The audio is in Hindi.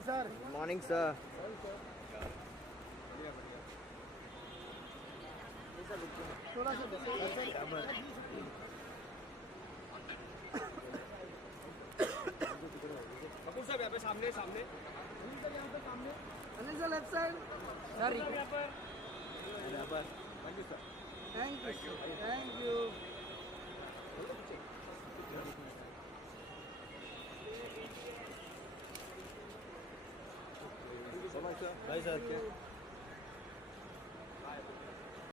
Morning sir. Morning sir. थोड़ा सा कपूर साहब यहाँ पे सामने सामने Anil sir left side sir यहाँ पर thank you sir. Thank you so much sir. भाई सर